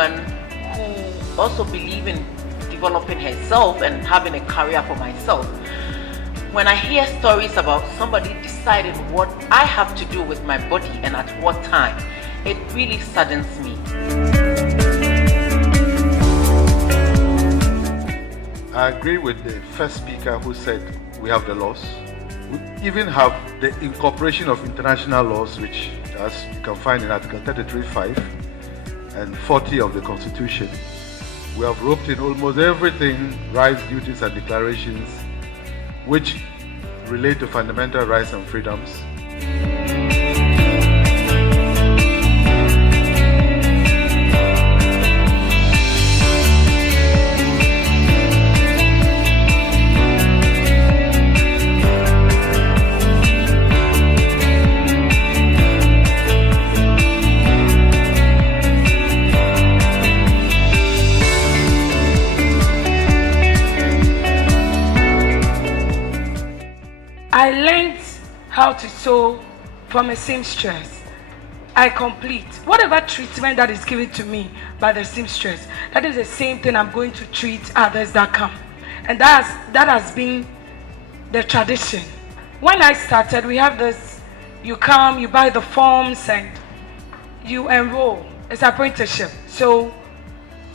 woman who also believes in developing herself and having a career for myself, when I hear stories about somebody deciding what I have to do with my body and at what time, it really saddens me. I agree with the first speaker who said we have the laws. We even have the incorporation of international laws, which, as you can find in Article 33(5) and 40 of the Constitution. We have roped in almost everything, rights, duties, and declarations, which relate to fundamental rights and freedoms. I learned how to sew from a seamstress. I complete whatever treatment that is given to me by the seamstress. That is the same thing I'm going to treat others that come. And that has been the tradition. When I started, we have this, you come, you buy the forms and you enroll. It's apprenticeship. So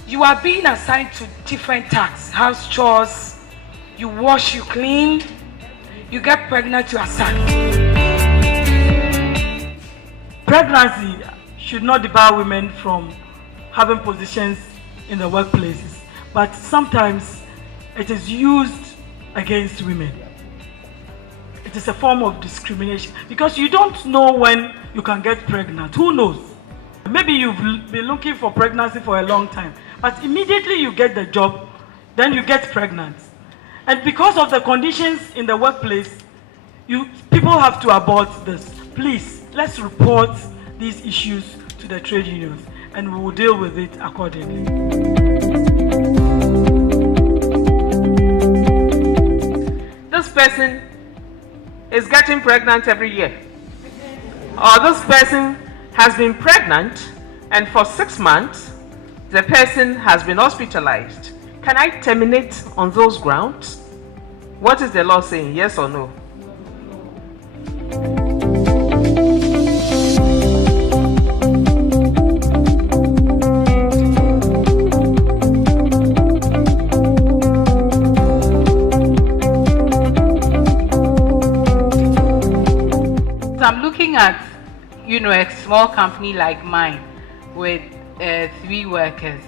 you are being assigned to different tasks, house chores, you wash, you clean, you get pregnant, you are sacked. Pregnancy should not debar women from having positions in the workplaces, but sometimes it is used against women. It is a form of discrimination because you don't know when you can get pregnant. Who knows? Maybe you've been looking for pregnancy for a long time, but immediately you get the job, then you get pregnant. And because of the conditions in the workplace, people have to abort this. Please, let's report these issues to the trade unions and we will deal with it accordingly. This person is getting pregnant every year. Or this person has been pregnant and for 6 months, the person has been hospitalized. Can I terminate on those grounds? What is the law saying, yes or no? So I'm looking at, a small company like mine with 3 workers,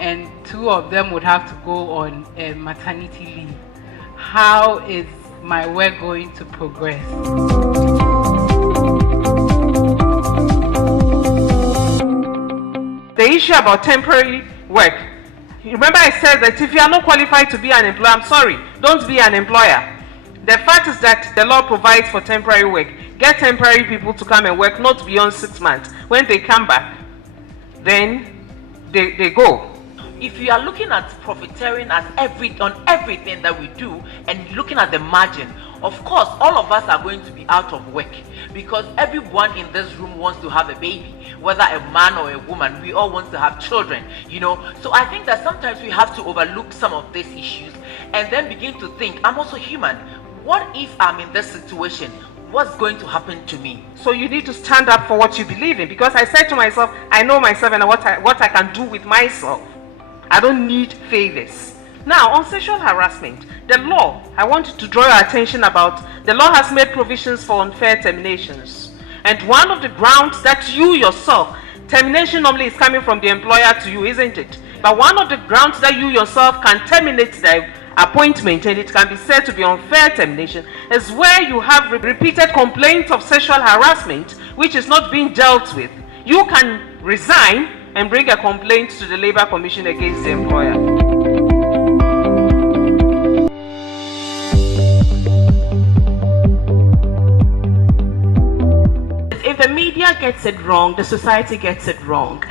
and 2 of them would have to go on maternity leave. How is my work going to progress? The issue about temporary work. You remember I said that if you are not qualified to be an employer, I'm sorry, don't be an employer. The fact is that the law provides for temporary work. Get temporary people to come and work not beyond 6 months. When they come back, then they go. If you are looking at profiteering on everything that we do and looking at the margin, of course, all of us are going to be out of work because everyone in this room wants to have a baby, whether a man or a woman. We all want to have children, So I think that sometimes we have to overlook some of these issues and then begin to think, I'm also human. What if I'm in this situation? What's going to happen to me? So you need to stand up for what you believe in, because I said to myself, I know myself and what I can do with myself. I don't need favors. Now, on sexual harassment, the law, I want to draw your attention about, the law has made provisions for unfair terminations. And one of the grounds that you yourself, termination normally is coming from the employer to you, isn't it? But one of the grounds that you yourself can terminate the appointment, and it can be said to be unfair termination, is where you have repeated complaints of sexual harassment, which is not being dealt with. You can resign and bring a complaint to the Labour Commission against the employer. If the media gets it wrong, the society gets it wrong.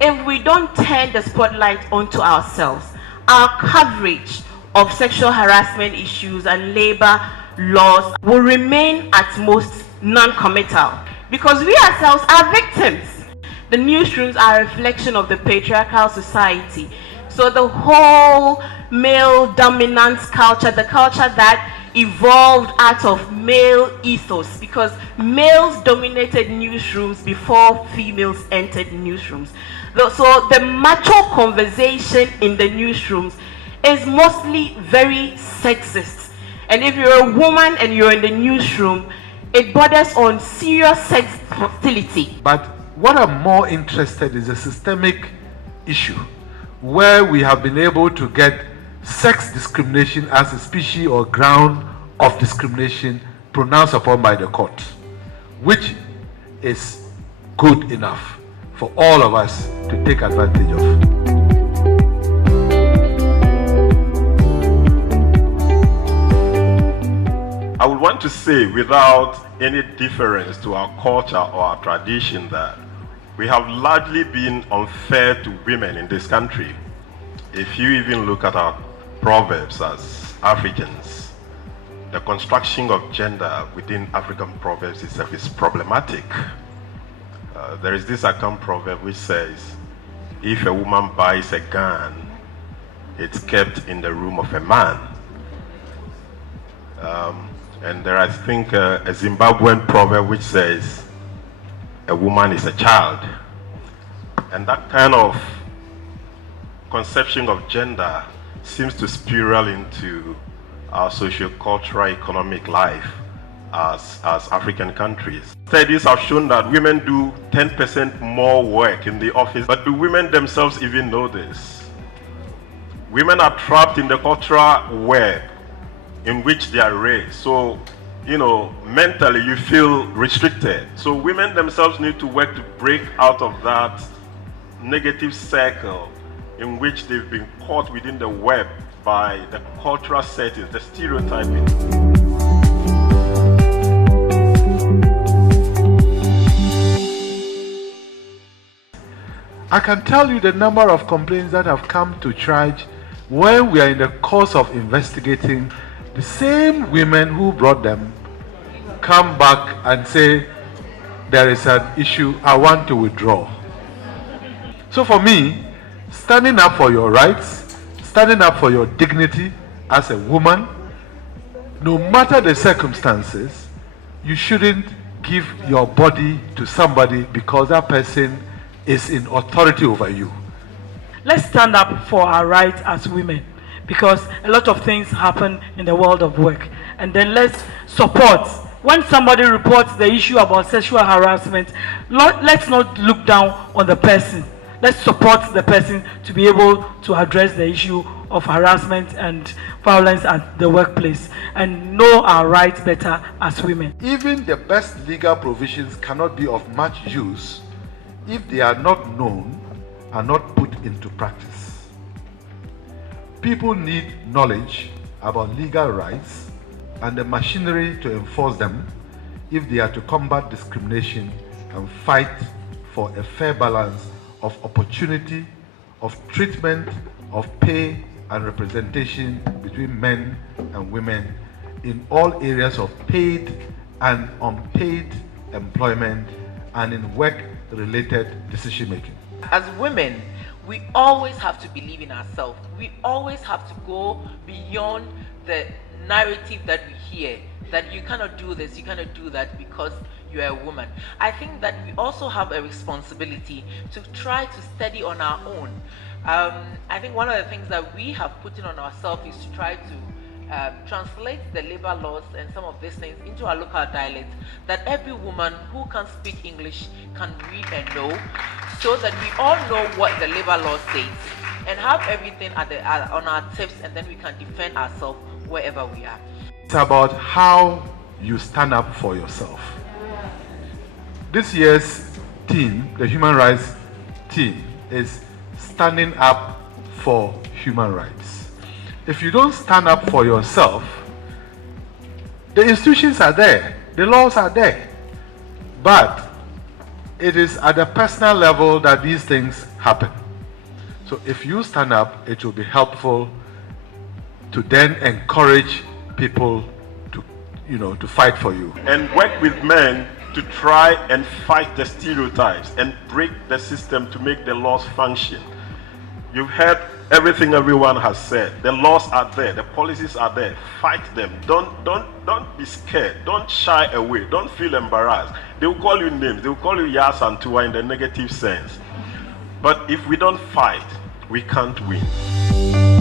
If we don't turn the spotlight onto ourselves, our coverage of sexual harassment issues and labor laws will remain at most non-committal, because we ourselves are victims. The newsrooms are a reflection of the patriarchal society. So the whole male dominance culture, the culture that evolved out of male ethos, because males dominated newsrooms before females entered newsrooms. So the macho conversation in the newsrooms is mostly very sexist. And if you're a woman and you're in the newsroom, it borders on serious sex hostility. But what I'm more interested in is a systemic issue where we have been able to get sex discrimination as a species or ground of discrimination pronounced upon by the court, which is good enough for all of us to take advantage of. I would want to say, without any difference to our culture or our tradition, that we have largely been unfair to women in this country. If you even look at our proverbs as Africans, the construction of gender within African proverbs itself is problematic. There is this Akan proverb which says, if a woman buys a gun, it's kept in the room of a man. And there, I think, a Zimbabwean proverb which says, a woman is a child. And that kind of conception of gender seems to spiral into our socio-cultural economic life as African countries. Studies have shown that women do 10% more work in the office, but do women themselves even know this? Women are trapped in the cultural web in which they are raised. So, mentally you feel restricted. So women themselves need to work to break out of that negative circle in which they've been caught within the web by the cultural settings, the stereotyping. I can tell you the number of complaints that have come to charge when we are in the course of investigating. The same women who brought them come back and say, there is an issue, I want to withdraw. So for me, standing up for your rights, standing up for your dignity as a woman, no matter the circumstances, you shouldn't give your body to somebody because that person is in authority over you. Let's stand up for our rights as women, because a lot of things happen in the world of work. And then let's support. When somebody reports the issue about sexual harassment, let's not look down on the person. Let's support the person to be able to address the issue of harassment and violence at the workplace and know our rights better as women. Even the best legal provisions cannot be of much use if they are not known and not put into practice. People need knowledge about legal rights and the machinery to enforce them if they are to combat discrimination and fight for a fair balance of opportunity, of treatment, of pay and representation between men and women in all areas of paid and unpaid employment and in work-related decision-making. As women, we always have to believe in ourselves. We always have to go beyond the narrative that we hear, that you cannot do this, you cannot do that because you're a woman. I think that we also have a responsibility to try to study on our own. I think one of the things that we have put in on ourselves is to try to translate the labor laws and some of these things into our local dialect, that every woman who can speak English can read and know, so that we all know what the labor law states and have everything on our tips, and then we can defend ourselves wherever we are. It's about how you stand up for yourself. This year's theme, the human rights theme, is standing up for human rights. If you don't stand up for yourself, the institutions are there, the laws are there, but it is at the personal level that these things happen. So if you stand up, it will be helpful to then encourage people to fight for you. And work with men to try and fight the stereotypes and break the system to make the laws function. You've heard everything everyone has said. The laws are there, the policies are there. Fight them. Don't be scared. Don't shy away. Don't feel embarrassed. They will call you names. They will call you Yas and Tua in the negative sense. But if we don't fight, we can't win.